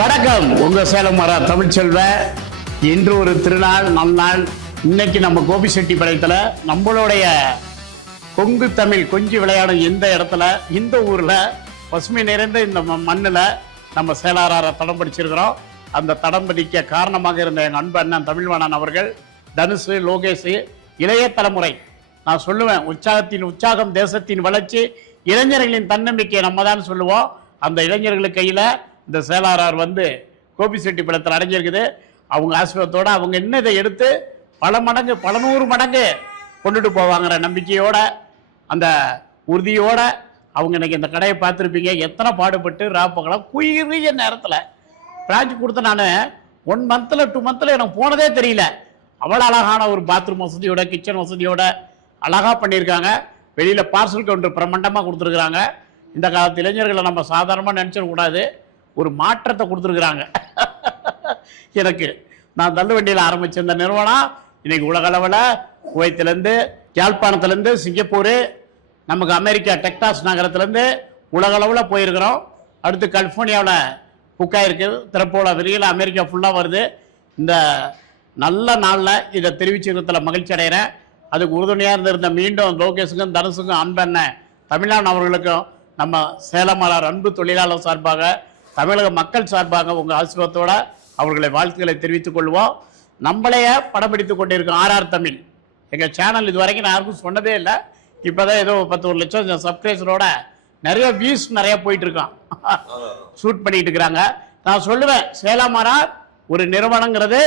வணக்கம். உங்க சேலம் மாறா தமிழ்ச்செல்வ. இன்று ஒரு திருநாள், நன்னாள். இன்னைக்கு நம்ம கோபிச்செட்டிப்பாளையத்துல நம்மளுடைய கொங்கு தமிழ் கொஞ்சி விளையாடும் இந்த இடத்துல, இந்த ஊர்ல பசுமை நிறைந்த இந்த மண்ணில் நம்ம சேலாராரை தடம் படிச்சிருக்கிறோம். அந்த தடம் படிக்க காரணமாக இருந்த எங்கள் அன்பு அண்ணன் தமிழ்வாணன் அவர்கள், தனுஷு, லோகேஷ், இளைய தலைமுறை. நான் சொல்லுவேன், உற்சாகத்தின் உற்சாகம் தேசத்தின் வளர்ச்சி, இளைஞர்களின் தன்னம்பிக்கையை நம்ம தான் சொல்லுவோம். அந்த இளைஞர்களுக்கு கையில் இந்த சேலாரார் வந்து கோபிச்செட்டிப்பாளையத்தில் அடைஞ்சிருக்குது. அவங்க ஆசீர்வாதத்தோட அவங்க இன்னதை எடுத்து பல மடங்கு, பல நூறு மடங்கு கொண்டுட்டு போவாங்கிற நம்பிக்கையோட, அந்த உறுதியோட அவங்க இன்னைக்கு இந்த கடையை பார்த்துருப்பீங்க. எத்தனை பாடுபட்டு ராப்பகலாம் குறுகிய நேரத்தில் பிரான்ச் கொடுத்து நான் 1 மந்த்தில் 2 மந்த்தில் எனக்கு போனதே தெரியல. அவ்வளோ அழகான ஒரு பாத்ரூம் வசதியோட, கிச்சன் வசதியோட அழகாக பண்ணியிருக்காங்க. வெளியில் பார்சல் கவுண்டர் பிரம்மாண்டமாக கொடுத்துருக்குறாங்க. இந்த காலத்து இளைஞர்களை நம்ம சாதாரணமாக நினச்சிடக்கூடாது, ஒரு மாற்றத்தை கொடுத்துருக்குறாங்க. எனக்கு நான் தள்ளுவண்டியில் ஆரம்பித்த இந்த நிறுவனம் இன்னைக்கு உலகளவில் குவைத்திலேருந்து, யாழ்ப்பாணத்துலேருந்து, சிங்கப்பூர், நமக்கு அமெரிக்கா டெக்சாஸ் நகரத்துலேருந்து உலகளவில் போயிருக்கிறோம். அடுத்து கலிஃபோர்னியாவில் புக்காயிருக்கு, திறப்போல வெளியில் அமெரிக்கா ஃபுல்லாக வருது. இந்த நல்ல நாளில் இதை தெரிவிச்சிருக்கிறதுல மகிழ்ச்சி அடைகிறேன். அதுக்கு உறுதுணையாக இருந்திருந்த மீண்டும் லோகேஷுக்கும் தனுஷுக்கும் அன்பண்ணன் தமிழ்நாடு அவர்களுக்கும் நம்ம சேலமாளார் அன்பு தொழிலாளர் சார்பாக, தமிழக மக்கள் சார்பாக உங்கள் ஆசீர்வாதத்தோடு அவர்களை வாழ்த்துக்களை தெரிவித்துக் கொள்வோம். நம்மளையே படம் பிடித்து கொண்டிருக்கோம் RR தமிழ். எங்கள் சேனல் இது வரைக்கும் நான் யாருக்கும் சொன்னதே இல்லை. இப்போ தான் ஏதோ 11 லட்சம் சப்ஸ்கிரைபரோட நிறைய வியூஸ் நிறைய போயிட்டுருக்கான், ஷூட் பண்ணிட்டு இருக்கிறாங்க. நான் சொல்லுவேன், சேலமாளார் ஒரு நிறுவனங்கிறது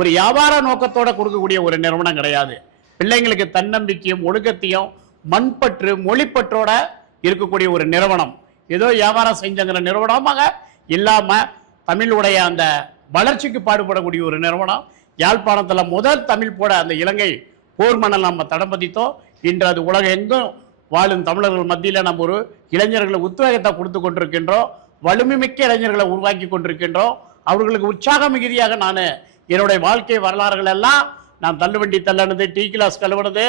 ஒரு வியாபார நோக்கத்தோடு கொடுக்கக்கூடிய ஒரு நிறுவனம் கிடையாது. பிள்ளைங்களுக்கு தன்னம்பிக்கையும் ஒழுக்கத்தையும் மண்பற்று மொழிப்பற்றோட இருக்கக்கூடிய ஒரு நிறுவனம். ஏதோ வியாபாரம் செஞ்சங்கிற நிறுவனமாக இல்லாமல் தமிழுடைய அந்த வளர்ச்சிக்கு பாடுபடக்கூடிய ஒரு நிறுவனம். யாழ்ப்பாணத்தில் முதல் தமிழ் போட அந்த இலங்கை போர் மணல் நம்ம தடம் பதித்தோம். இன்று அது உலகம் எங்கும் வாழும் தமிழர்கள் மத்தியில் நம்ம ஒரு இளைஞர்களை உத்வேகத்தை கொடுத்து கொண்டிருக்கின்றோம். வலிமைமிக்க இளைஞர்களை உருவாக்கி கொண்டிருக்கின்றோம். அவர்களுக்கு உற்சாக மிகுதியாக நான் என்னுடைய வாழ்க்கை வரலாறுகள் எல்லாம், நான் தள்ளுவண்டி தள்ளினது, டீ கிளாஸ் கழுவுனது,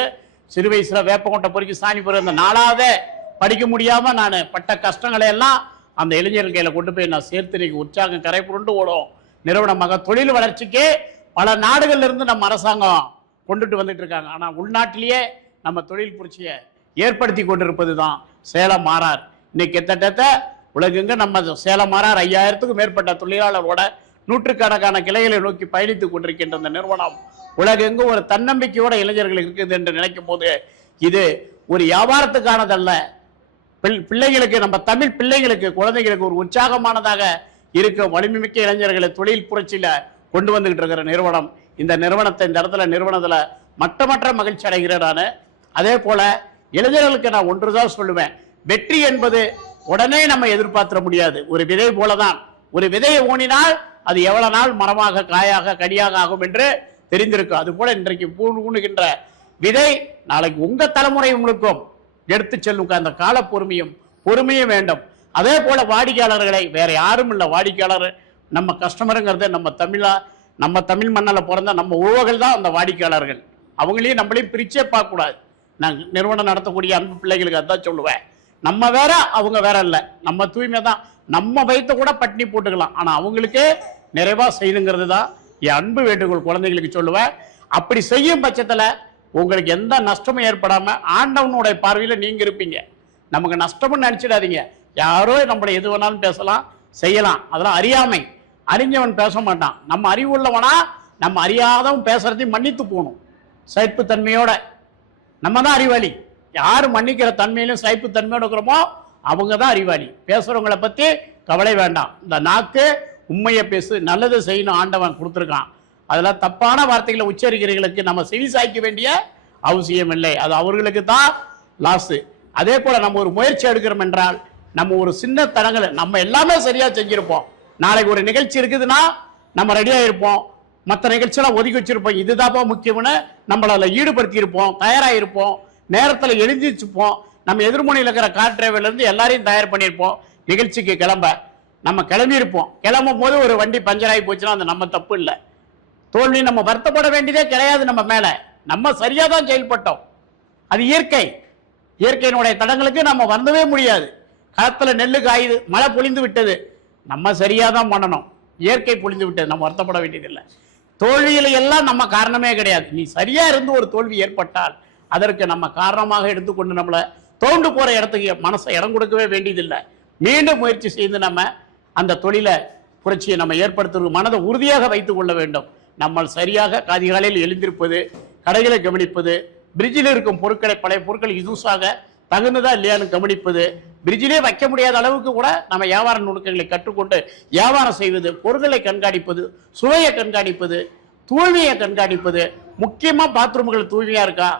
சிறு வயசில் வேப்பங்கொட்டை பொறுக்கி சாணி பொறு, அந்த 4வது படிக்க முடியாமல் நான் பட்ட கஷ்டங்களை எல்லாம் அந்த இளைஞர்கள் கையில் கொண்டு போய் நான் சேர்த்து இன்னைக்கு உற்சாகம் கரை புரண்டு ஓடும் நிறுவனமாக தொழில் வளர்ச்சிக்கு பல நாடுகள்லேருந்து நம்ம அரசாங்கம் கொண்டுட்டு வந்துட்டு இருக்காங்க. ஆனால் உள்நாட்டிலேயே நம்ம தொழில் புரட்சியை ஏற்படுத்தி கொண்டிருப்பது தான் சேலம் RR. இன்னைக்கு கிட்டத்தட்ட உலகெங்க நம்ம சேலம் RR 5000க்கும் மேற்பட்ட தொழிலாளரோட நூற்றுக்கணக்கான கிளைகளை நோக்கி பயணித்துக் கொண்டிருக்கின்ற அந்த நிறுவனம் உலகெங்கும் ஒரு தன்னம்பிக்கையோட இளைஞர்கள் இருக்குது என்று நினைக்கும் போது, இது ஒரு வியாபாரத்துக்கானதல்ல. பிள்ளைகளுக்கு, நம்ம தமிழ் பிள்ளைகளுக்கு, குழந்தைகளுக்கு ஒரு உற்சாகமானதாக இருக்க வலிமைமிக்க இளைஞர்களை தொழில் புரட்சியில் கொண்டு வந்துகிட்டு இருக்கிற நிறுவனம். இந்த நிறுவனத்தை, இந்த இடத்துல நிறுவனத்தில் மட்டமற்ற மகிழ்ச்சி அடைகிறேன் நான். அதே போல இளைஞர்களுக்கு நான் ஒன்றுதான் சொல்லுவேன், வெற்றி என்பது உடனே நம்ம எதிர்பார்த்திட முடியாது. ஒரு விதை போலதான். ஒரு விதையை ஊனினால் அது எவ்வளவு நாள் மரமாக, காயாக, கனியாக ஆகும் என்று தெரிந்திருக்கும். அது போல இன்றைக்கு ஊனுகின்ற விதை நாளைக்கு உங்க தலைமுறை உங்களுக்கும் எடுத்து செல்லும். அந்த கால பொறுமையும் வேண்டும். அதே போல வாடிக்கையாளர்களை, வேற யாரும் இல்லை, வாடிக்கையாளர் நம்ம கஸ்டமருங்கிறது நம்ம தமிழ் மண்ணில் பிறந்த நம்ம உறவுகள் தான் அந்த வாடிக்கையாளர்கள். அவங்களையும் நம்மளையும் பிரிச்சே பார்க்கக்கூடாது. நான் நிறுவனம் நடத்தக்கூடிய அன்பு பிள்ளைகளுக்கு அதான் சொல்லுவேன், நம்ம வேற அவங்க வேற இல்லை. நம்ம தூய்மை தான். நம்ம வயிற்ற கூட பட்டினி போட்டுக்கலாம், ஆனால் அவங்களுக்கு நிறைவாக செய்யணுங்கிறது தான் என் அன்பு வேண்டுகோள் குழந்தைகளுக்கு சொல்லுவேன். அப்படி செய்யும் பட்சத்தில் உங்களுக்கு எந்த நஷ்டமும் ஏற்படாமல் ஆண்டவனுடைய பார்வையில் நீங்கள் இருப்பீங்க. நமக்கு நஷ்டமும் நினச்சிடாதீங்க. யாரோ நம்மளை எது வேணாலும் பேசலாம், செய்யலாம். அதெல்லாம் அறியாமை. அறிஞ்சவன் பேச மாட்டான். நம்ம அறிவுள்ளவனா நம்ம அறியாதவன் பேசுறதையும் மன்னித்து போகணும், சைப்புத்தன்மையோட. நம்ம தான் அறிவாளி. யார் மன்னிக்கிற தன்மையிலும் சைப்புத்தன்மையோட இருக்கிறோமோ அவங்க தான் அறிவாளி. பேசுகிறவங்களை பற்றி கவலை வேண்டாம். இந்த நாக்கு உண்மையை பேசு, நல்லது செய்யணும் ஆண்டவன் கொடுத்துருக்கான். அதில் தப்பான வார்த்தைகளை உச்சரிக்கிறவர்களுக்கு நம்ம செவி சாய்க்க வேண்டிய அவசியம் இல்லை. அது அவர்களுக்கு தான் லாஸு. அதே போல் நம்ம ஒரு முயற்சி எடுக்கிறோம் என்றால், நம்ம ஒரு சின்ன தடங்களை நம்ம எல்லாமே சரியாக செஞ்சுருப்போம். நாளைக்கு ஒரு நிகழ்ச்சி இருக்குதுன்னா நம்ம ரெடியாக இருப்போம். மற்ற நிகழ்ச்சியெல்லாம் ஒதுக்கி வச்சுருப்போம். இதுதான்ப்பா முக்கியம்னு நம்மளால் ஈடுபடுத்தி இருப்போம், தயாராக இருப்போம், நேரத்தில் எழுதி வச்சுப்போம். நம்ம எதிர்முனையில் இருக்கிற கார் டிரைவர்லேருந்து எல்லாரையும் தயார் பண்ணியிருப்போம். நிகழ்ச்சிக்கு கிளம்ப நம்ம கிளம்பியிருப்போம். கிளம்பும் போது ஒரு வண்டி பஞ்சராகி போச்சுன்னா அது நம்ம தப்பு இல்லை. தோல்வி நம்ம வருத்தப்பட வேண்டியதே கிடையாது. நம்ம மேலே நம்ம சரியாக தான் செயல்பட்டோம். அது இயற்கை. இயற்கையினுடைய தடங்களுக்கு நம்ம வரவே முடியாது. களத்தில் நெல்லு காயுது, மழை பொழிந்து விட்டது, நம்ம சரியாக தான் பண்ணணும். இயற்கை பொழிந்து விட்டது, நம்ம வருத்தப்பட வேண்டியதில்லை. தோல்வியில எல்லாம் நம்ம காரணமே கிடையாது. நீ சரியா இருந்து ஒரு தோல்வி ஏற்பட்டால் அதற்கு நம்ம காரணமாக எடுத்துக்கொண்டு நம்மளை தோண்டு போற இடத்துக்கு மனசை இடம் கொடுக்கவே வேண்டியதில்லை. மீண்டும் முயற்சி செய்து நம்ம அந்த தொழிலை புரட்சியை நம்ம ஏற்படுத்துவது மனதை உறுதியாக வைத்துக் கொள்ள வேண்டும். நம்ம சரியாக அதிகாலையில் எழுந்திருப்பது, கடைகளை கவனிப்பது, பிரிட்ஜில் இருக்கும் பொருட்களை, பழைய பொருட்கள் யூஸாக தகுந்ததா இல்லையான்னு கவனிப்பது, பிரிட்ஜிலே வைக்க முடியாத அளவுக்கு கூட நம்ம வியாபார நுணுக்கங்களை கற்றுக்கொண்டு வியாபாரம் செய்வது, பொருட்களை கண்காணிப்பது, சுவையை கண்காணிப்பது, தூய்மையை கண்காணிப்பது. முக்கியமாக பாத்ரூம்கள் தூய்மையா இருக்கா,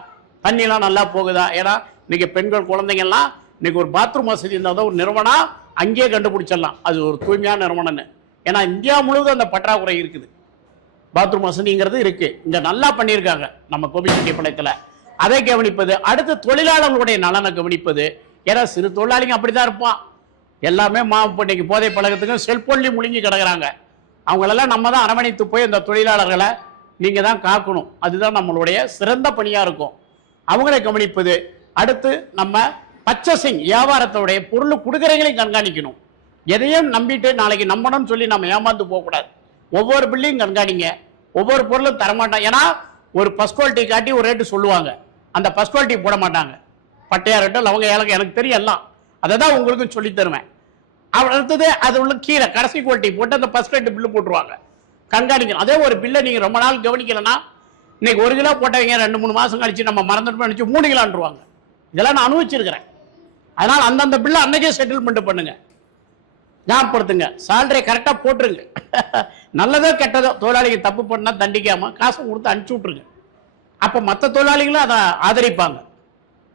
தண்ணியெல்லாம் நல்லா போகுதா. ஏன்னா இன்னைக்கு பெண்கள் குழந்தைங்கள்லாம் இன்னைக்கு ஒரு பாத்ரூம் வசதி இருந்தால் தான் ஒரு நிறுவனம் அங்கேயே கண்டுபிடிச்சிடலாம் அது ஒரு தூய்மையான நிறுவனம்னு. ஏன்னா இந்தியா முழுவதும் அந்த பற்றாக்குறை இருக்குது, பாத்ரூம் வசதிங்கிறது இருக்கு. இங்க நல்லா பண்ணியிருக்காங்க நம்ம கோபிச்செட்டிப்பாளையத்தில். அதை கவனிப்பது, அடுத்து தொழிலாளர்களுடைய நலனை கவனிப்பது. ஏன்னா சிறு தொழிலாளிங்க அப்படிதான் இருப்பான், எல்லாமே இன்னைக்கு போதை பழக்கத்துக்கு செல்போன்லையும் முழுங்கி கிடக்குறாங்க. அவங்களெல்லாம் நம்ம தான் அரவணைத்து போய் அந்த தொழிலாளர்களை நீங்க தான் காக்கணும். அதுதான் நம்மளுடைய சிறந்த பணியா இருக்கும், அவங்களை கவனிப்பது. அடுத்து நம்ம பர்ச்சேசிங், வியாபாரத்தோடைய பொருள் கொடுக்குறவங்களையும் கண்காணிக்கணும். எதையும் நம்பிட்டு நாளைக்கு நம்பணும்னு சொல்லி நம்ம ஏமாந்து போகக்கூடாது. ஒவ்வொரு பில்லையும் கண்காணிங்க, ஒவ்வொரு பொருளும் தரமாட்டாங்க. ஏன்னா ஒரு ஃபர்ஸ்ட் குவாலிட்டி காட்டி ஒரு ரேட்டு சொல்லுவாங்க, அந்த ஃபர்ஸ்ட் குவாலிட்டி போட மாட்டாங்க. பட்டையா ரேட்டு அவங்க எனக்கு தெரியும் எல்லாம், அதை தான் உங்களுக்கும் சொல்லி தருவேன். அடுத்தது அது உள்ள கீழே கடைசி குவாலிட்டி போட்டு அந்த ஃபர்ஸ்ட் ரேட்டு பில்லு போட்டுருவாங்க, கண்காணிக்கணும். அதே ஒரு பில்லை நீங்கள் ரொம்ப நாள் கவனிக்கலைன்னா இன்னைக்கு 1 கிலோ போட்டவங்க 2-3 மாதம் கழிச்சு நம்ம மறந்துட்டு நினச்சி 3 கிலோன்றுவாங்க. இதெல்லாம் நான் அனுபவிச்சிருக்கிறேன். அதனால் அந்தந்த பில்லை அன்னைக்கே செட்டில்மெண்ட் பண்ணுங்க, ஞாபகப்படுத்துங்க, சேலரியை கரெக்டாக போட்டுருங்க. நல்லதோ கெட்டதோ தொழிலாளிகள் தப்பு பண்ணால் தண்டிக்காமல் காசை கொடுத்து அனுப்பிச்சி விட்ருங்க. அப்போ மற்ற தொழிலாளிகளும் அதை ஆதரிப்பாங்க.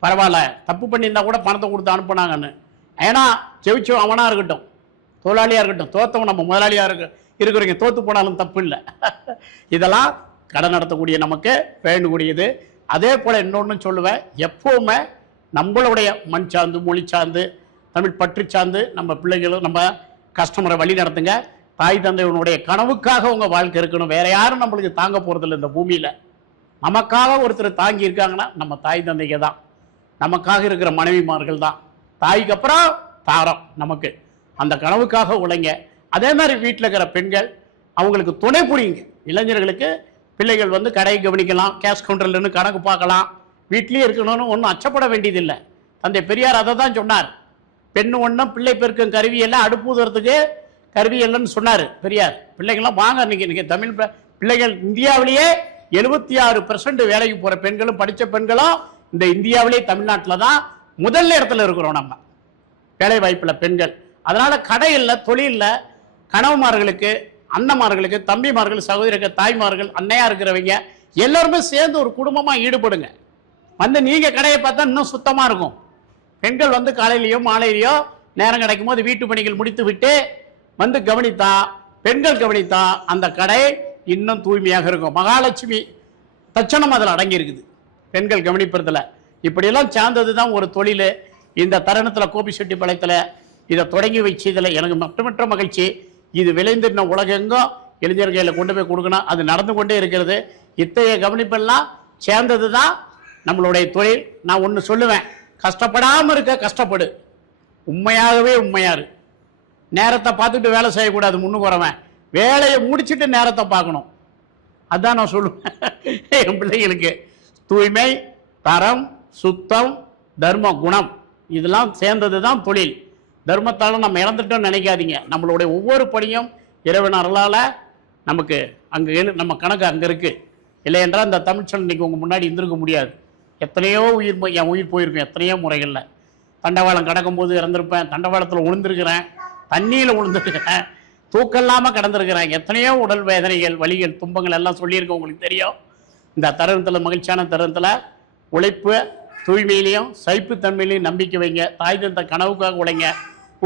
பரவாயில்ல, தப்பு பண்ணியிருந்தா கூட பணத்தை கொடுத்து அனுப்புனாங்கன்னு. ஏன்னா ஜெயிச்சோம் அவனாக இருக்கட்டும், தொழிலாளியாக இருக்கட்டும், தோத்தவன் நம்ம முதலாளியாக இருக்கிறவங்க தோத்து போனாலும் தப்பு இல்லை. இதெல்லாம் கடன் நடத்தக்கூடிய நமக்கு வேண்டுக்கூடியது. அதே போல் இன்னொன்று சொல்லுவேன், எப்போவுமே நம்மளுடைய மண் சார்ந்து, மொழி சார்ந்து, தமிழ் பற்று சார்ந்து நம்ம பிள்ளைகளும் நம்ம கஸ்டமரை வழி நடத்துங்க. தாய் தந்தையினுடைய கனவுக்காக உங்கள் வாழ்க்கை இருக்கணும். வேற யாரும் நம்மளுக்கு தாங்க போகிறதில்ல இந்த பூமியில். நமக்காக ஒருத்தர் தாங்கி இருக்காங்கன்னா நம்ம தாய் தந்தைக்கு தான், நமக்காக இருக்கிற மனைவிமார்கள் தான். தாய்க்கு அப்புறம் தாரம் நமக்கு. அந்த கனவுக்காக உழைங்க. அதே மாதிரி வீட்டில் இருக்கிற பெண்கள் அவங்களுக்கு துணை புரியுங்க. இளைஞர்களுக்கு பிள்ளைகள் வந்து கடையை கவனிக்கலாம், கேஷ் கவுண்டர்லேருந்து கணக்கு பார்க்கலாம், வீட்லேயே இருக்கணும்னு ஒன்றும் அச்சப்பட வேண்டியதில்லை. தந்தை பெரியார் அதை தான் சொன்னார். பெண்ணு ஒன்றும் பிள்ளை பெருக்கும் கருவி எல்லாம் அடுப்புதுறதுக்கு கருவி இல்லைன்னு சொன்னார் பெரியார். பிள்ளைகள்லாம் வாங்க, இன்னைக்கு தமிழ் பிள்ளைகள் இந்தியாவிலேயே 76% வேலைக்கு போகிற பெண்களும் படித்த பெண்களும் இந்த இந்தியாவிலே தமிழ்நாட்டில் தான் முதல் இடத்துல இருக்கிறோம் நம்ம வேலை வாய்ப்பில் பெண்கள். அதனால கடையில் தொழிலில் கணவன்மார்களுக்கு, அண்ணன்மார்களுக்கு, தம்பிமார்கள், சகோதரிகள், தாய்மார்கள், அன்னையா இருக்கிறவங்க எல்லாருமே சேர்ந்து ஒரு குடும்பமாக ஈடுபடுங்க. வந்து நீங்கள் கடையை பார்த்தா இன்னும் சுத்தமாக இருக்கும். பெண்கள் வந்து காலையிலையோ மாலையிலையோ நேரம் கிடைக்கும் போது வீட்டு பணிகள் முடித்து விட்டு வந்து கவனித்தா, பெண்கள் கவனித்தா அந்த கடை இன்னும் தூய்மையாக இருக்கும். மகாலட்சுமி தட்சணம் அதில் அடங்கி இருக்குது பெண்கள் கவனிப்பதில். இப்படியெல்லாம் சார்ந்தது தான் ஒரு தொழில். இந்த தருணத்தில் கோபிச்செட்டிப்பாளையத்தில் இதை தொடங்கி வச்சதில் எனக்கு மற்றமற்ற மகிழ்ச்சி. இது விளைந்திருந்த உலகெங்கும் இளைஞர்களை கொண்டு போய் கொடுக்கணும், அது நடந்து கொண்டே இருக்கிறது. இத்தகைய கவனிப்பெல்லாம் சேர்ந்தது தான் நம்மளுடைய தொழில். நான் ஒன்று சொல்லுவேன், கஷ்டப்படாமல் இருக்க கஷ்டப்படு, உண்மையாகவே உண்மையாரு. நேரத்தை பார்த்துட்டு வேலை செய்யக்கூடாது, முன்னுக்கு வரவன் வேலையை முடிச்சுட்டு நேரத்தை பார்க்கணும். அதுதான் நான் சொல்லுவேன் என் பிள்ளைகளுக்கு. தூய்மை, தரம், சுத்தம், தர்ம, குணம் இதெல்லாம் சேர்ந்தது தான் தொழில். தர்மத்தால் நம்ம இறந்துட்டோம்னு நினைக்காதீங்க. நம்மளுடைய ஒவ்வொரு பணியும் இறைவன் அருளால் நமக்கு அங்கே நம்ம கணக்கு அங்கே இருக்குது. இல்லை என்றால் இந்த தமிழ்ச்சொல் இன்னைக்கு உங்கள் முன்னாடி இருந்திருக்க முடியாது. எத்தனையோ என் உயிர் போயிருக்கும், எத்தனையோ முறைகளில். தண்டவாளம் கடக்கும்போது இறந்துருப்பேன், தண்டவாளத்தில் விழுந்திருக்கிறேன், தண்ணியில் விழுந்துருக்கிறேன், தூக்கம் இல்லாமல் கடந்திருக்கிறேன். எத்தனையோ உடல் வேதனைகள், வலிகள், துன்பங்கள் எல்லாம் சொல்லியிருக்கேன், உங்களுக்கு தெரியும். இந்த தருணத்தில், மகிழ்ச்சியான தருணத்தில் உழைப்பு, தூய்மையிலையும் சைப்புத்தன்மையிலையும் நம்பிக்கை வைங்க. தாய் தந்த கனவுக்காக உழைங்க.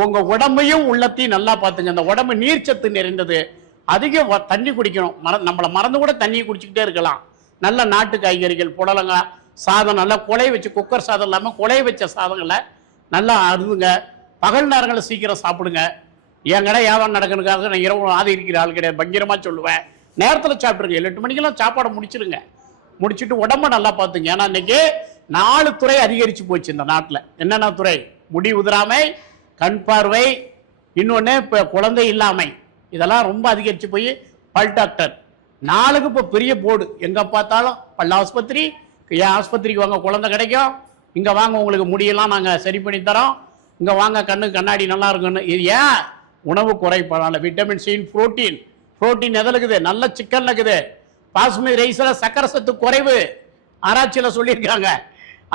உங்கள் உடம்பையும் உள்ளத்தையும் நல்லா பார்த்துங்க. அந்த உடம்பு நீர்ச்சத்து நிறைந்தது, அதிக தண்ணி குடிக்கணும். நம்மளை மறந்து கூட தண்ணியை குடிச்சிக்கிட்டே இருக்கலாம். நல்ல நாட்டு காய்கறிகள், புடலங்காய் சாதம், நல்லா குலைய வச்சு, குக்கர் சாதம் இல்லாமல் குலைய வச்ச சாதங்களை நல்லா அருந்துங்க. பகல் நேரங்களை சீக்கிரம் சாப்பிடுங்க. என் கடை வியாபாரம் நடக்கணுக்காக நான் இரவு ஆதரிக்கிற ஆள் கிடையாது, பங்கிரமாக சொல்லுவேன். நேரத்தில் சாப்பிட்ருங்க, 7-8 மணிக்கெல்லாம் சாப்பாடை முடிச்சிருங்க. முடிச்சுட்டு உடம்ப நல்லா பார்த்துங்க. ஏன்னா இன்னைக்கு 4 துறை அதிகரித்து போச்சு இந்த நாட்டில். என்னென்ன துறை? முடி உதிராமை, கண் பார்வை, இன்னொன்று இப்போ குழந்தை இல்லாமை. இதெல்லாம் ரொம்ப அதிகரித்து போய் பல் டாக்டர் நாளுக்கு இப்போ பெரிய போர்டு, எங்கே பார்த்தாலும் பல் ஆஸ்பத்திரி, என் ஆஸ்பத்திரிக்கு வாங்க குழந்தை கிடைக்கும், இங்கே வாங்க உங்களுக்கு முடியெல்லாம் நாங்கள் சரி பண்ணி தரோம், இங்கே வாங்க கண்ணு கண்ணாடி நல்லா இருக்குன்னு. இது ஏன்? உணவு குறைபாடால. விட்டமின் சி, புரோட்டீன் எதில் இருக்குது? நல்ல சிக்கன்ல இருக்குது. பாஸ்மதி ரைஸில் சக்கரை சத்து குறைவு ஆராய்ச்சியில் சொல்லியிருக்காங்க.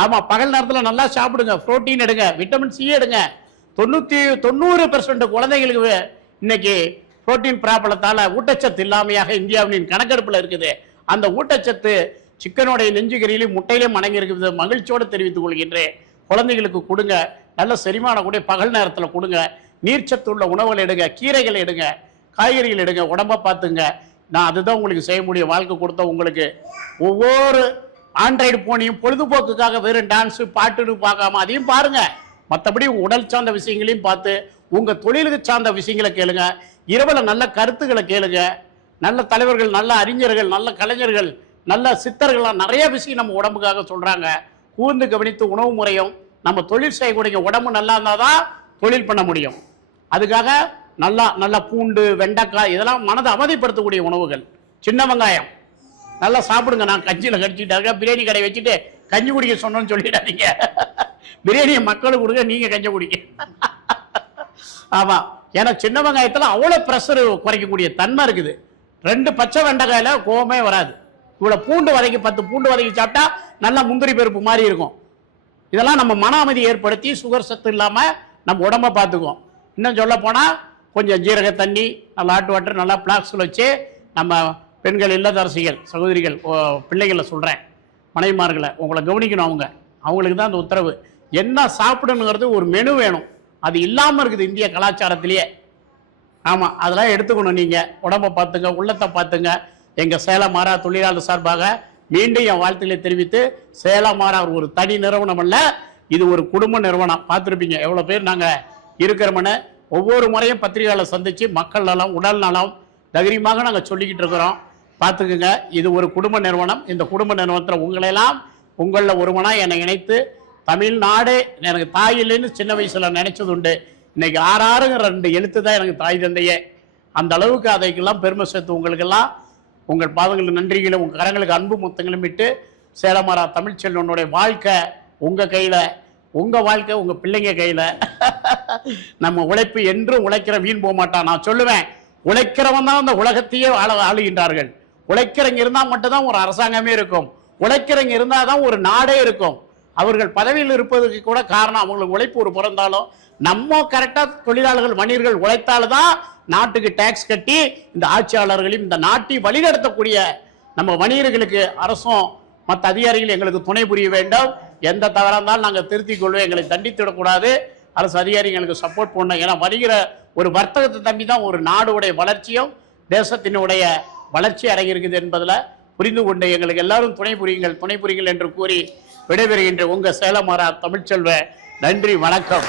ஆமாம், பகல் நேரத்தில் நல்லா சாப்பிடுங்க, புரோட்டீன் எடுங்க, விட்டமின் சி எடுங்க. 90% குழந்தைகளுக்கு இன்னைக்கு புரோட்டீன் பிராபலத்தால் ஊட்டச்சத்து இல்லாமையாக இந்தியாவின் கணக்கெடுப்பில் இருக்குது. அந்த ஊட்டச்சத்து சிக்கனுடைய நெஞ்சுகரியிலையும் முட்டையிலையும் அடங்கி இருக்குது. மகிழ்ச்சியோடு தெரிவித்துக் கொள்கின்றேன். குழந்தைகளுக்கு கொடுங்க, நல்ல செரிமானம் கூட பகல் நேரத்தில் கொடுங்க. நீர்ச்சத்து உள்ள உணவுகள் எடுங்க, கீரைகள் எடுங்க, காய்கறிகள் எடுங்க, உடம்பை பார்த்துங்க. நான் அதுதான் உங்களுக்கு செய்ய முடியும். வாழ்க்கை கொடுத்த உங்களுக்கு ஒவ்வொரு ஆண்ட்ராய்டு போனையும் பொழுதுபோக்குக்காக வெறும் டான்ஸு பாட்டுன்னு பார்க்காம அதையும் பாருங்க. மற்றபடி உடல் சார்ந்த விஷயங்களையும் பார்த்து உங்கள் தொழிலுக்கு சார்ந்த விஷயங்களை கேளுங்க. இரவில் நல்ல கருத்துக்களை கேளுங்க. நல்ல தலைவர்கள், நல்ல அறிஞர்கள், நல்ல கலைஞர்கள், நல்ல சித்தர்கள்லாம் நிறைய விஷயம் நம்ம உடம்புக்காக சொல்கிறாங்க. கூர்ந்து கவனித்து உணவு முறையும் நம்ம தொழில் செய்யக்கூடிய உடம்பு நல்லா இருந்தால் தான் தொழில் பண்ண முடியும். அதுக்காக நல்லா பூண்டு, வெண்டைக்காய் இதெல்லாம் மனதை அமைதிப்படுத்தக்கூடிய உணவுகள். சின்ன வெங்காயம் நல்லா சாப்பிடுங்க. நான் கஞ்சியில் கடிச்சிக்கிட்டாருக்க பிரியாணி கடை வச்சுட்டு கஞ்சி குடிக்க சொன்னோன்னு சொல்லிடாதீங்க. பிரியாணியை மக்களுக்கு கொடுங்க, நீங்கள் கஞ்சி குடிக்க. ஆமாம், ஏன்னா சின்ன வெங்காயத்தில் அவ்வளோ ப்ரெஷர் குறைக்கக்கூடிய தன்மை இருக்குது. 2 பச்சை வெண்டைக்காயில் கோவமே வராது. இவ்வளோ பூண்டு வதக்கி 10 பூண்டு வதக்கி சாப்பிட்டா நல்லா முந்திரி பருப்பு மாதிரி இருக்கும். இதெல்லாம் நம்ம மன அமைதி ஏற்படுத்தி சுகர் சத்து இல்லாமல் நம்ம உடம்பை பார்த்துக்குவோம். இன்னும் சொல்ல போனால் கொஞ்சம் ஜீரக தண்ணி, நல்லா ஆட்டு வாட்டர், நல்லா பிளாக்ஸில் வச்சு நம்ம பெண்கள், இல்லத்தரசிகள், சகோதரிகள், பிள்ளைகளை சொல்கிறேன், மனைவிமார்களை உங்களை கவனிக்கணும். அவங்களுக்கு தான் அந்த உத்தரவு. என்ன சாப்பிடணுங்கிறது ஒரு மெனு வேணும். அது இல்லாமல் இருக்குது இந்திய கலாச்சாரத்திலேயே. ஆமாம், அதெல்லாம் எடுத்துக்கணும். நீங்கள் உடம்பை பார்த்துங்க, உள்ளத்தை பார்த்துங்க. எங்கள் சேலம் மாறா தொழிலாளர் சார்பாக மீண்டும் என் வாழ்த்துக்களை தெரிவித்து, சேலம் மாறா ஒரு தனி நிறுவனம் அல்ல, இது ஒரு குடும்ப நிறுவனம். பார்த்துருப்பீங்க எவ்வளோ பேர் நாங்கள் இருக்கிறோம்னு. ஒவ்வொரு முறையும் பத்திரிகையாளர் சந்தித்து மக்கள் நலம், உடல் நலம் தைரியமாக நாங்கள் சொல்லிக்கிட்டு இருக்கிறோம். பார்த்துக்குங்க, இது ஒரு குடும்ப நிறுவனம். இந்த குடும்ப நிறுவனத்தில் உங்களெல்லாம் உங்களில் ஒருவனாக என்னை இணைத்து தமிழ்நாடு எனக்கு தாயில்லைன்னு சின்ன வயசில் நினைச்சது உண்டு. இன்னைக்கு 6 2 எழுத்து தான் எனக்கு தாய் தந்தையே. அந்த அளவுக்கு அதைக்கெல்லாம் பெருமை சேர்த்து உங்களுக்கெல்லாம் உங்கள் பாதங்களுக்கு நன்றிகளை, உங்கள் கரங்களுக்கு அன்பு மொத்தங்களும் விட்டு, சேலமாரா தமிழ்ச்செல்வனுடைய வாழ்க்கை உங்கள் கையில், உங்கள் வாழ்க்கை உங்கள் பிள்ளைங்க கையில். நம்ம உழைப்பு என்றும் உழைக்கிற வீண் போக மாட்டான். நான் சொல்லுவேன், உழைக்கிறவன் தான் அந்த உலகத்தையே ஆளுகின்றார்கள். உழைக்கிறவங்க இருந்தால் மட்டும்தான் ஒரு அரசாங்கமே இருக்கும். உழைக்கிறவங்க இருந்தால் தான் ஒரு நாடே இருக்கும். அவர்கள் பதவியில் இருப்பதற்கு கூட காரணம் அவங்களுக்கு உழைப்பு ஒரு பிறந்தாலும், நம்ம கரெக்டாக தொழிலாளர்கள், வணிகர்கள் உழைத்தால்தான் நாட்டுக்கு டேக்ஸ் கட்டி இந்த ஆட்சியாளர்களையும் இந்த நாட்டை வழிநடத்தக்கூடிய நம்ம வணிகர்களுக்கு அரசும் மற்ற அதிகாரிகள் எங்களுக்கு துணை புரிய வேண்டும். எந்த தவறாக இருந்தாலும் நாங்கள் திருத்திக் கொள்வோம். எங்களை தண்டித்துவிடக்கூடாது. அரசு அதிகாரிகளுக்கு சப்போர்ட் பண்ணணும். ஏன்னா வருகிற ஒரு வர்த்தகத்தை தம்பி தான் ஒரு நாடுடைய வளர்ச்சியும் தேசத்தினுடைய வளர்ச்சி அடங்கியிருக்குது என்பதில் புரிந்து கொண்டு எங்களுக்கு எல்லாரும் துணை புரியுங்கள் என்று கூறி விடைபெறுகின்ற உங்கள் சேலமாரா தமிழ்ச்செல்வ. நன்றி, வணக்கம்.